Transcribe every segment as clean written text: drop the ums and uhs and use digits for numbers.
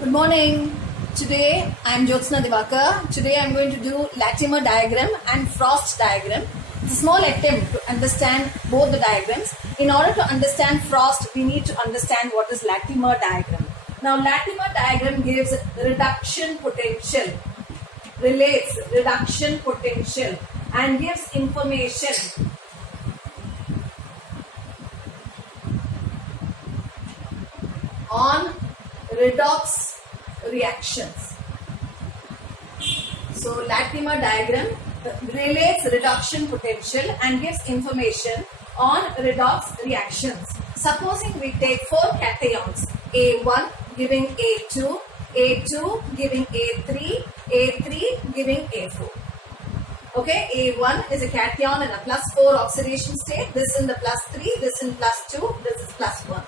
Good morning. Today I am Jyotsna Divakar. Today I am going to do Latimer diagram and Frost diagram. It's a small attempt to understand both the diagrams. In order to understand Frost, we need to understand what is Latimer diagram. Now Latimer diagram gives reduction potential, relates reduction potential and gives information on redox reactions. So Latimer diagram relates reduction potential and gives information on redox reactions. Supposing we take four cations, A1 giving A2, A2 giving A3, A3 giving A4. Okay, A1 is a cation in a +4 oxidation state. This in the +3, this in +2, this is +1.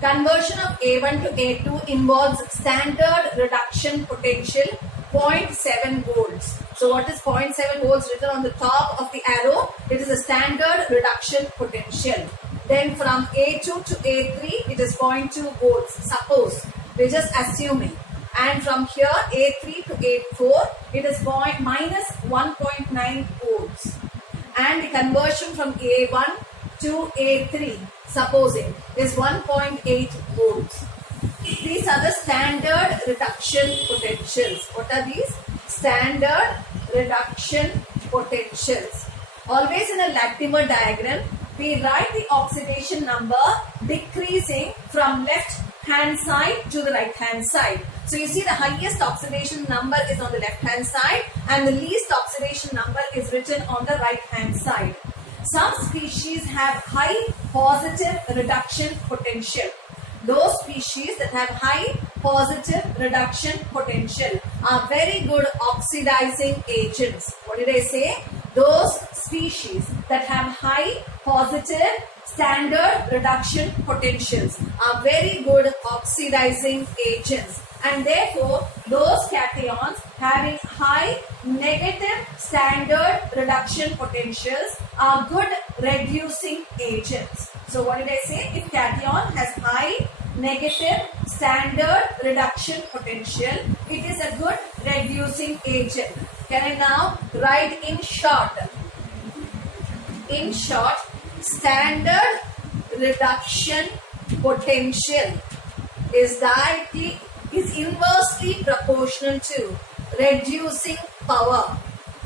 Conversion of A1 to A2 involves standard reduction potential 0.7 volts. So what is 0.7 volts written on the top of the arrow? It is a standard reduction potential. Then from A2 to A3 it is 0.2 volts. Suppose we are just assuming. And from here A3 to A4 it is minus 1.9 volts. And the conversion from A1 to A3 supposing is 1.8 volts. These are the standard reduction potentials. What are these? Standard reduction potentials. Always in a Latimer diagram, we write the oxidation number decreasing from left hand side to the right hand side. So you see the highest oxidation number is on the left hand side and the least oxidation number is written on the right hand side. Some species have high positive reduction potential. Those species that have high positive reduction potential are very good oxidizing agents. What did I say? Those species that have high positive standard reduction potentials are very good oxidizing agents. And therefore, those cations having high negative standard reduction potentials are good reducing agents. So what did I say? If cation has high negative standard reduction potential, it is a good reducing agent. Can I now write in short? In short, standard reduction potential is inversely proportional to reducing power.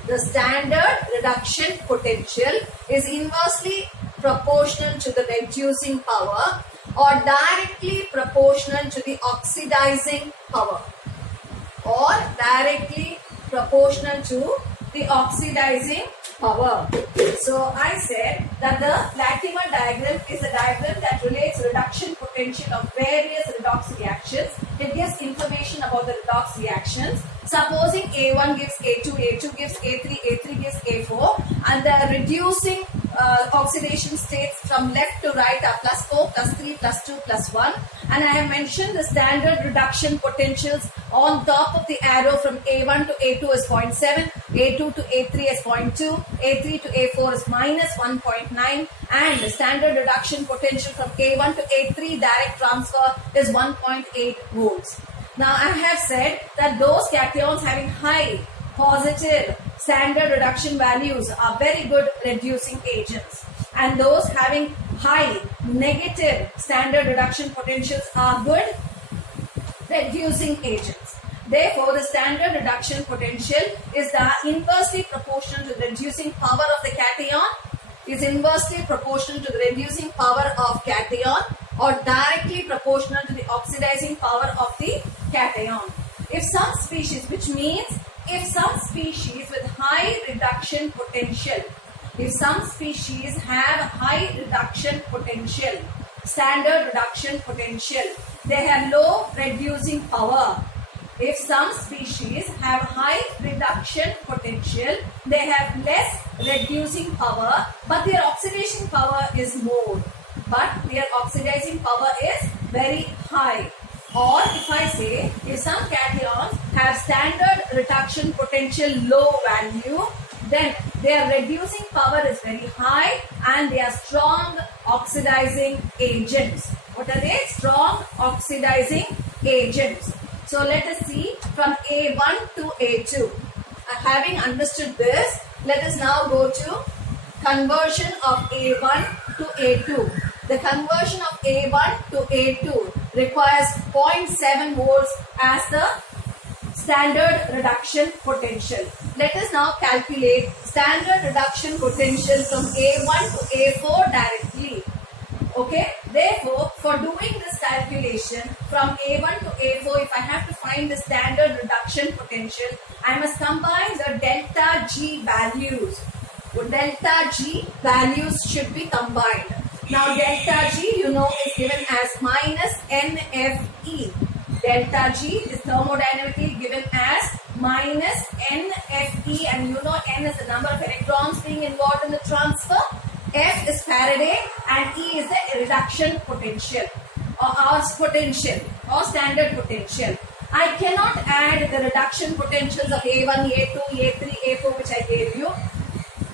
The standard reduction potential is inversely proportional to the reducing power or directly proportional to the oxidizing power or directly proportional to the oxidizing power. So I said that the Latimer diagram is a diagram that relates reduction potential of various redox reactions. It gives information about the redox reactions. Supposing A1 gives A2, A2 gives A3, A3 gives A4 and the reducing oxidation states from left to right are +4, +3, +2, +1 and I have mentioned the standard reduction potentials on top of the arrow from A1 to A2 is 0.7, A2 to A3 is 0.2, A3 to A4 is minus 1.9 and the standard reduction potential from A1 to A3 direct transfer is 1.8 volts. Now I have said that those cations having high positive standard reduction values are very good reducing agents and those having high negative standard reduction potentials are good reducing agents. Therefore, the standard reduction potential is inversely proportional to the reducing power of the cation, is inversely proportional to the reducing power of cation or directly proportional to the oxidizing power of the cation. If some species, which means if some species with high reduction potential, if some species have high reduction potential, standard reduction potential, they have low reducing power. If some species have high reduction potential, they have less reducing power, but their oxidation power is more. But their oxidizing power is very high. Or if I say, if some cations have standard reduction potential low value, then their reducing power is very high and they are strong oxidizing agents. What are they? Strong oxidizing agents. So let us see from A1 to A2. Having understood this, let us now go to conversion of A1 to A2. The conversion of A1 to A2 requires 0.7 volts as the standard reduction potential. Let us now calculate standard reduction potential from A1 to A4 directly. Okay, therefore, for doing this calculation from A1 to A4, if I have to find the standard reduction potential, I must combine the delta G values. Delta G values should be combined. Now, delta G, you know, is given as minus NFE. Delta G is thermodynamically given as minus NFE, and you know N is the number of electrons being involved in the transfer. F is Faraday and E is the reduction potential or potential or standard potential. I cannot add the reduction potentials of A1, A2, A3, A4 which I gave you,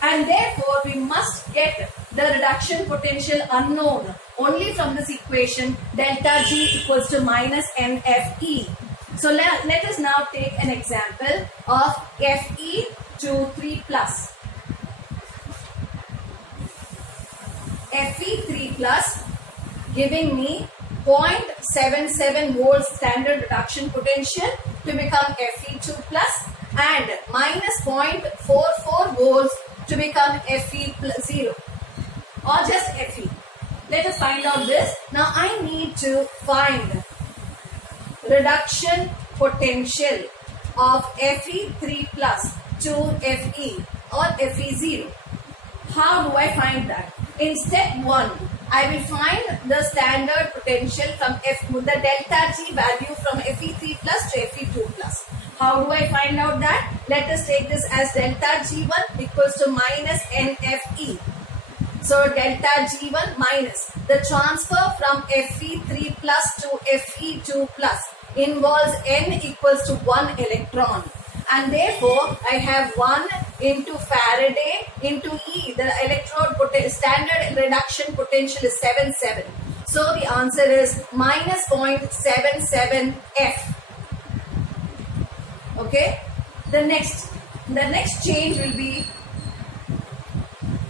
and therefore we must get the reduction potential unknown only from this equation delta G equals to minus NFE. So let us now take an example of Fe23 plus. Fe3 plus giving me 0.77 volts standard reduction potential to become Fe2 plus and minus 0.44 volts to become Fe0 or just Fe. Let us find out this. Now I need to find reduction potential of Fe3 plus to Fe or Fe0. How do I find that? In step 1, I will find the standard potential from the delta G value from Fe3 plus to Fe2 plus. How do I find out that? Let us take this as delta G1 equals to minus NFE. So delta G1 minus the transfer from Fe3 plus to Fe2 plus involves N equals to 1 electron. And therefore, I have 1 into Faraday into E. The electrode standard reduction potential is 77. So the answer is minus 0.77 F. Okay. The next change will be,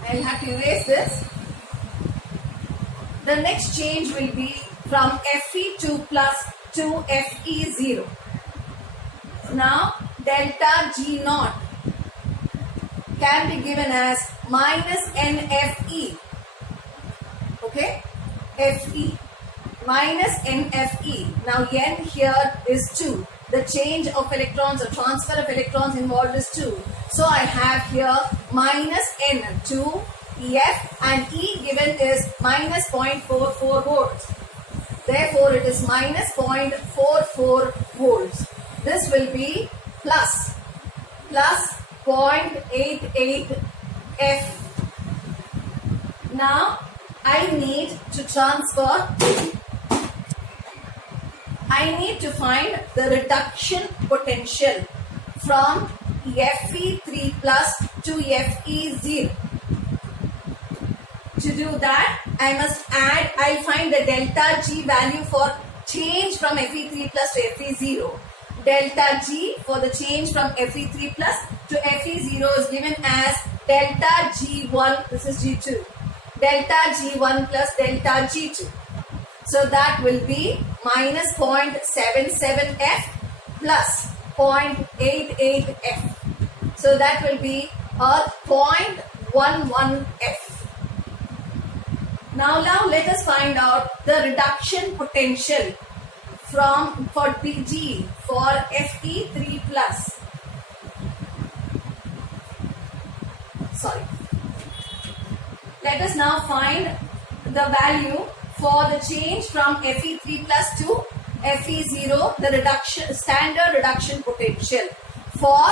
I'll have to erase this. The next change will be from Fe2 plus to Fe0. Now, delta G naught can be given as minus NFE. Okay? Fe minus NFE. Now, N here is 2. The change of electrons or transfer of electrons involved is 2. So, I have here minus N, 2, F, and E given is minus 0.44 volts. Therefore, it is minus 0.44 volts. This will be plus 0.88 F. Now, I need to find the reduction potential from Fe3 plus to Fe0. To do that, I'll find the delta G value for change from Fe3 plus to Fe0. Delta G for the change from Fe3 plus to Fe0 is given as delta G1, this is G2, delta G1 plus delta G2. So that will be minus 0.77 F plus 0.88 F. So that will be a 0.11 F. Now let us find out the reduction potential for DG for Fe3 plus. Sorry. Let us now find the value for the change from Fe3 plus to Fe0, the standard reduction potential for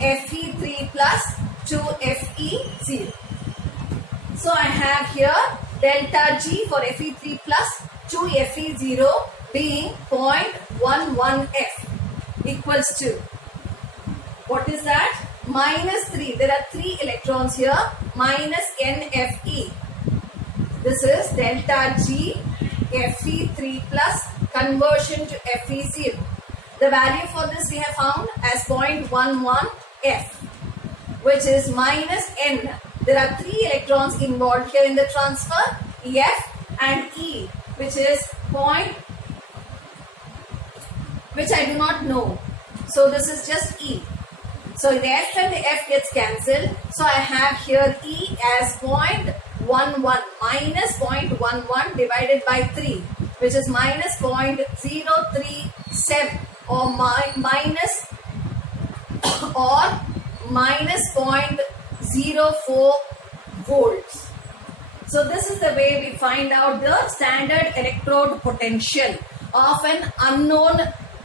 Fe3 plus to Fe0. So I have here delta G for Fe3 plus to Fe0 being 0.11 F equals to, what is that? Minus 3. There are 3 electrons here. Minus NFE. This is delta G Fe3 plus conversion to Fe0. The value for this we have found as 0.11 F, which is minus N. There are 3 electrons involved here in the transfer, F and E, which is which I do not know. So this is just E. So the F and the F gets cancelled. So I have here E as 0.11 minus 0.11 divided by 3, which is minus 0.037 or minus 0.04 volts. So this is the way we find out the standard electrode potential of an unknown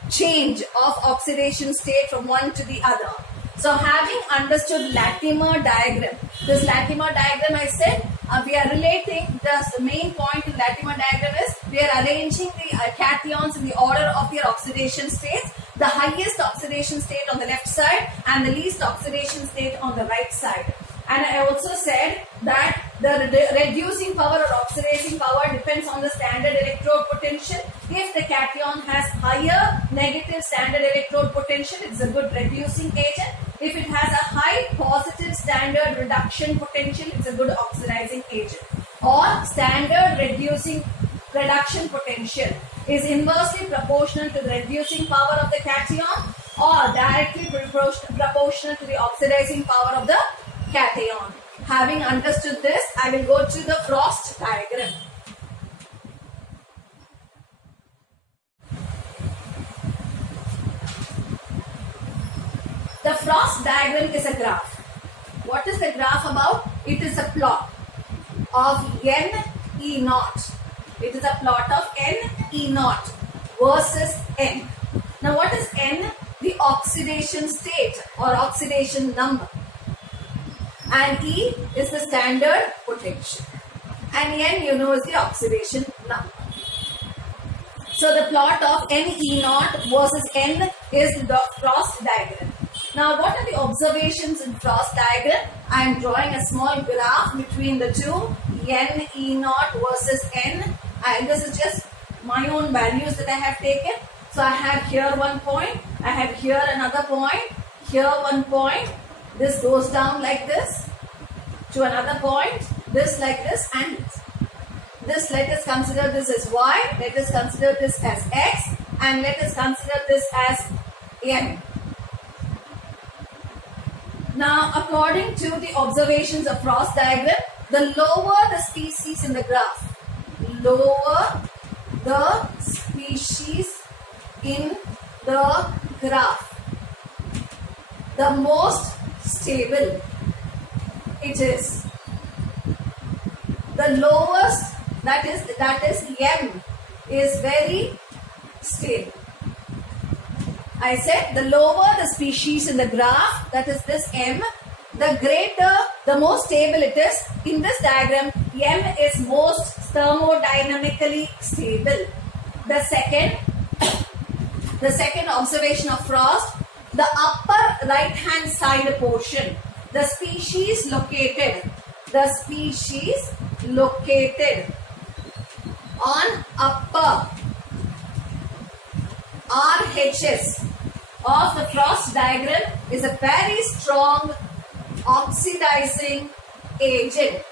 change of oxidation state from one to the other. So having understood Latimer diagram, this Latimer diagram I said we are relating, the main point in Latimer diagram is we are arranging the cations in the order of their oxidation states, the highest oxidation state on the left side and the least oxidation state on the right side. And I also said that the reducing power or oxidizing power depends on the standard electrode potential. If the cation has higher negative standard electrode potential, it's a good reducing agent. If it has a high positive standard reduction potential, it's a good oxidizing agent. Or standard reduction potential is inversely proportional to the reducing power of the cation or directly proportional to the oxidizing power of the cation. Having understood this, I will go to the Frost diagram. The Frost diagram is a graph. What is the graph about? It is a plot of N E naught. It is a plot of N E naught versus N. Now what is N? The oxidation state or oxidation number. And E is the standard potential. And N, you know, is the oxidation number. So the plot of N E naught versus N is the Frost diagram. Now what are the observations in Frost diagram? I am drawing a small graph between the two, N E naught versus N. And this is just my own values that I have taken. So I have here one point, I have here another point, here one point. This goes down like this to another point, this like this, and this. Let us consider this as Y, let us consider this as X, and let us consider this as N. Now, according to the observations of Frost diagram, the lower the species in the graph, lower the species in the graph, the most stable it is. The lowest, that is M, is very stable. I said the lower the species in the graph, that is this M, the greater, the more stable it is. In this diagram, M is most thermodynamically stable. The second observation of Frost, the upper right hand side portion, the species located on upper RHS of the Frost diagram is a very strong oxidizing agent.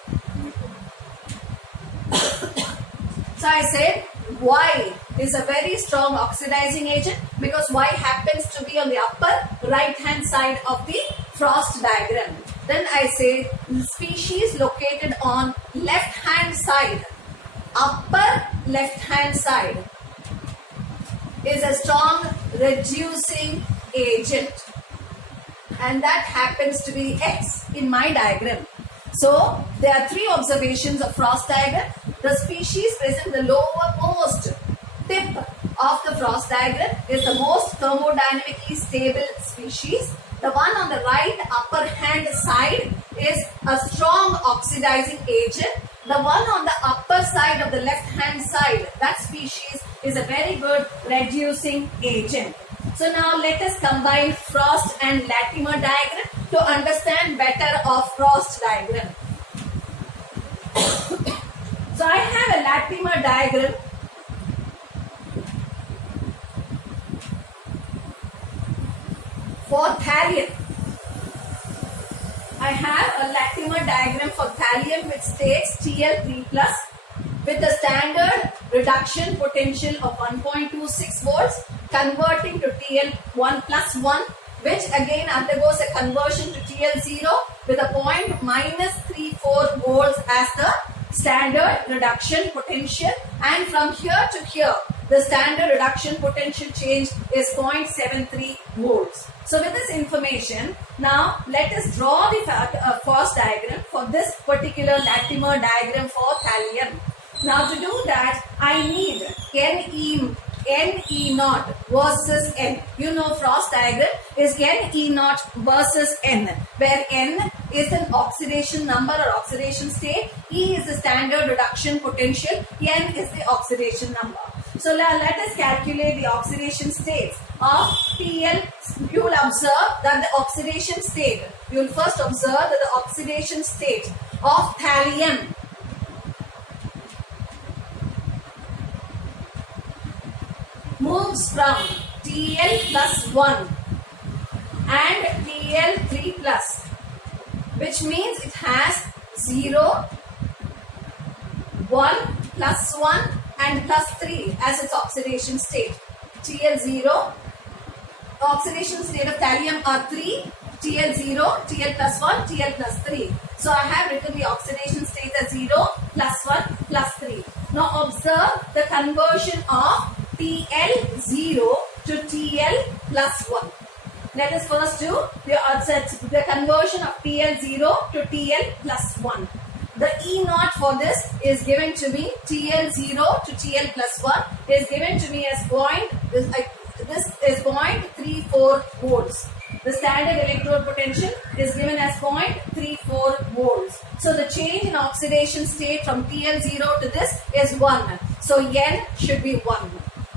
So I said Y is a very strong oxidizing agent because Y happens to be on the upper right hand side of the Frost diagram. Then I say species located on left hand side, upper left hand side, is a strong reducing agent, and that happens to be X in my diagram. So there are three observations of Frost diagram. The species present the lowermost tip of the Frost diagram is the most thermodynamically stable species. The one on the right upper hand side is a strong oxidizing agent. The one on the upper side of the left hand side, that species is a very good reducing agent. So now let us combine Frost and Latimer diagram to understand better of Frost diagram. So I have a Latimer diagram For thallium, I have a Latimer diagram for thallium which states Tl3 plus with a standard reduction potential of 1.26 volts converting to TL1 plus 1, which again undergoes a conversion to TL0 with a point -34 volts as the standard reduction potential, and from here to here the standard reduction potential change is 0.73 volts. So with this information, now let us draw the first diagram for this particular Latimer diagram for thallium. Now to do that, I need Ne naught versus N. You know Frost diagram is Ne naught versus N, where N is an oxidation number or oxidation state, E is the standard reduction potential, N is the oxidation number. So let us calculate the oxidation states of Tl. You will observe that the oxidation state, you will first observe that the oxidation state of thallium moves from Tl plus 1 and Tl3 plus, which means it has 0, 1, plus 1 and plus 3 as its oxidation state. Tl0, the oxidation state of thallium are 3, Tl0, Tl plus 1, Tl plus 3. So I have written the oxidation state as 0, plus 1, plus 3. Now observe the conversion of Tl0 to Tl plus 1. Let us first do the conversion of Tl0 to Tl plus 1. The E naught for this is given to me, Tl0 to Tl plus 1 is given to me as this is 0.34 volts. The standard electrode potential is given as 0.34 volts. So the change in oxidation state from Tl0 to this is 1. So N should be 1.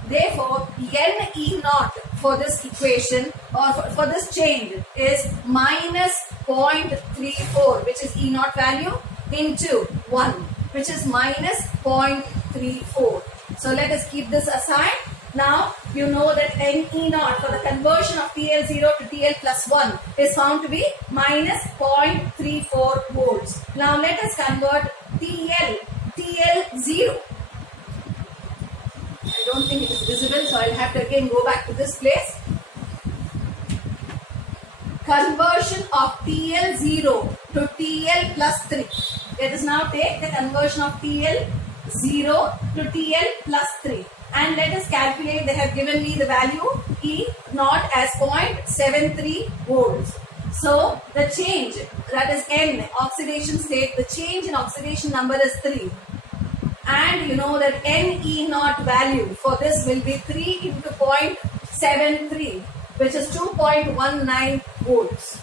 Therefore, Ne naught for this equation or for this change is minus 0.34, which is E naught value, into 1, which is minus 0.34. So let us keep this aside. Now you know that Ne naught for the conversion of Tl0 to Tl plus 1 is found to be minus 0.34 volts. Now let us convert Tl0. I don't think it is visible, so I'll have to again go back to this place. Conversion of Tl0 to Tl plus 3. Let us now take the conversion of Tl0 to Tl plus 3. And let us calculate, they have given me the value E naught as 0.73 volts. So the change, that is N, oxidation state, the change in oxidation number is 3. And you know that Ne naught value for this will be 3 into 0.73, which is 2.19 volts.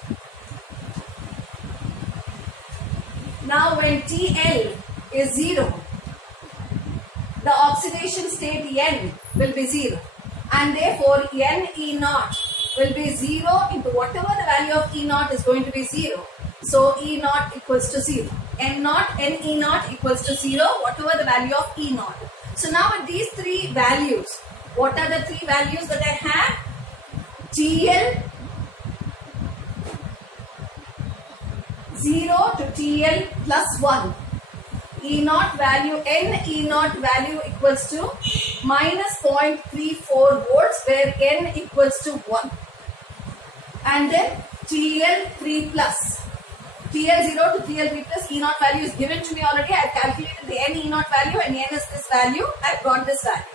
Now when Tl is 0, the oxidation state N will be 0, and therefore Ne naught will be 0 into whatever the value of E naught is going to be 0. So E naught equals to 0. Ne naught equals to 0, whatever the value of E naught. So now with these three values, what are the three values that I have? Tl 0 to Tl plus 1. E naught value, Ne naught value equals to minus 0.34 volts, where N equals to 1. And then Tl3 plus. Tl0 to Tl3 plus E naught value is given to me already. I have calculated the Ne naught value and N is this value. I have got this value.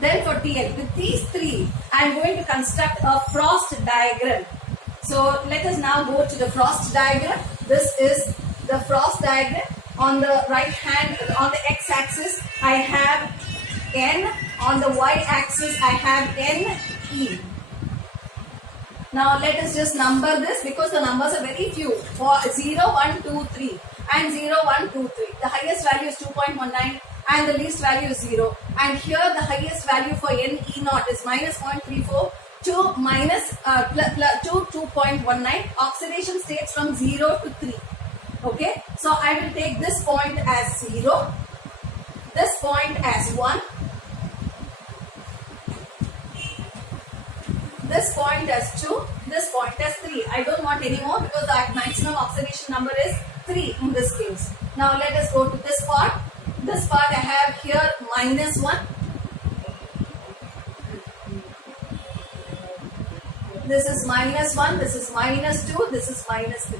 Then for Tl, with these three, I am going to construct a Frost diagram. So let us now go to the Frost diagram. This is the Frost diagram. On the right hand, on the x-axis, I have N. On the y-axis, I have Ne. Now let us just number this because the numbers are very few. For 0, 1, 2, 3 and 0, 1, 2, 3. The highest value is 2.19 and the least value is 0. And here the highest value for Ne naught is minus 0.34 to minus to 2.19. Oxidation states from 0 to 3. Okay, so I will take this point as 0, this point as 1, this point as 2, this point as 3. I don't want any more because the maximum oxidation number is 3 in this case. Now let us go to this part. This part I have here -1. This is -1, this is -2, this is -3.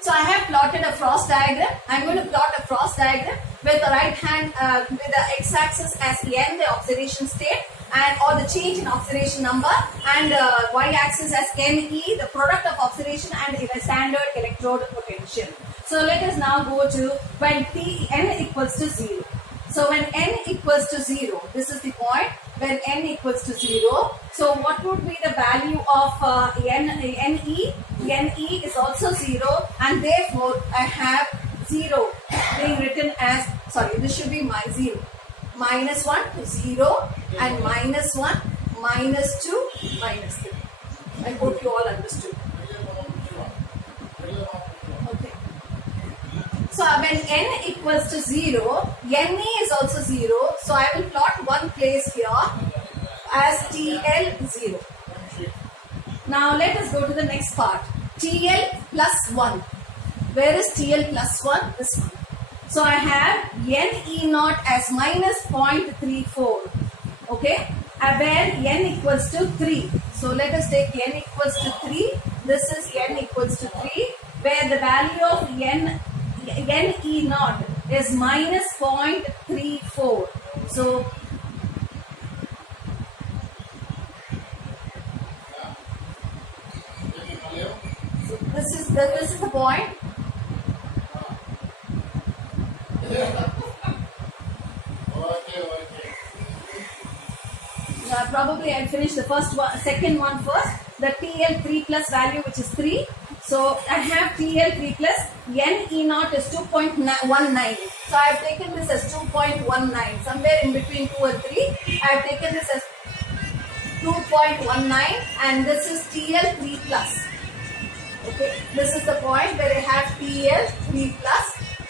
So I have plotted a Frost diagram. I'm going to plot a Frost diagram with the right hand, with the x-axis as n, the oxidation state, and or the change in oxidation number, and y-axis as Ne, the product of oxidation, and the standard electrode potential. So let us now go to when n equals to 0. So when n equals to 0, this is the point when n equals to 0. So what would be the value of Ne? Ne is also 0, and therefore I have 0 being written as, sorry, this should be my 0. -1 to 0 and -1, -2, -3. I hope you all understood. Okay. So when n equals to 0, Ne is also 0. So I will plot one place here as TL0. Now let us go to the next part. TL plus 1. Where is TL plus 1? This one. So I have Ne0 as -0.34. Okay. Where n equals to 3. So let us take n equals to 3. This is n equals to 3. Where the value of Ne0 is -0.34. So this is the point. Probably I'll finish the second one first. The TL3 plus value, which is 3. So I have TL3 plus Ne0 is 2.19. So I have taken this as 2.19. Somewhere in between 2 and 3. I have taken this as 2.19, and this is TL3 plus. Okay, this is the point where I have TL3 plus.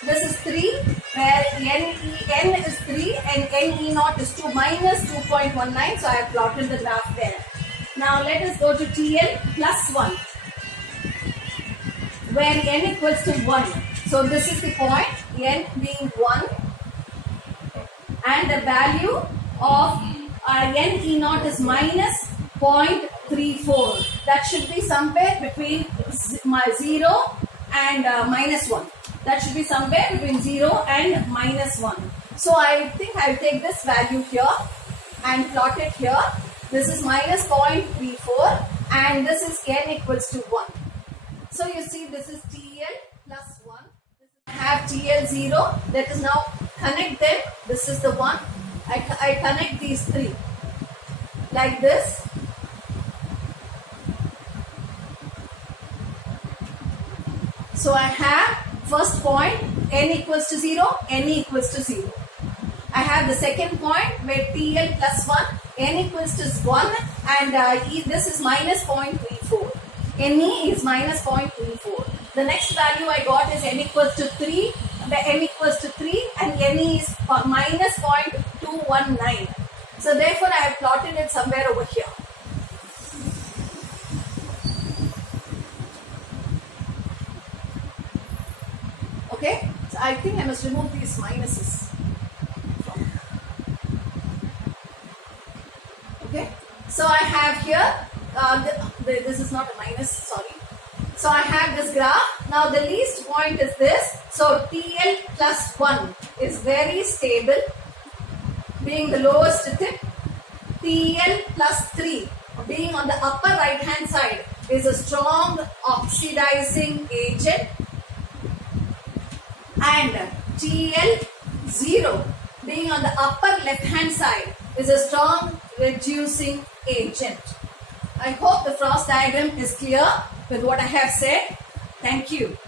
This is 3, where n is 3 and Ne0 is 2 minus 2.19. So I have plotted the graph there. Now let us go to TL plus 1, where n equals to 1. So this is the point, n being 1, and the value of Ne0 is -0.34. That should be somewhere between 0 and -1. That should be somewhere between 0 and -1. So I think I'll take this value here and plot it here. This is -0.34, and this is n equals to 1. So you see, this is TL plus 1. I have TL0. Let us now connect them. This is the one. I connect these 3 like this. So I have first point, n equals to 0, Ne equals to 0. I have the second point where TL plus 1, n equals to 1, and this is -0.34. Ne is -0.34. The next value I got is n equals to 3, n equals to 3, and Ne is -0.219. So therefore I have plotted it somewhere over here. Okay, so I think I must remove these minuses. Okay, so I have here, this is not a minus, sorry. So I have this graph. Now the least point is this. So TL plus 1 is very stable, being the lowest tip. TL plus 3 being on the upper right hand side is a strong oxidizing agent. And TL0 being on the upper left hand side is a strong reducing agent. I hope the Frost diagram is clear with what I have said. Thank you.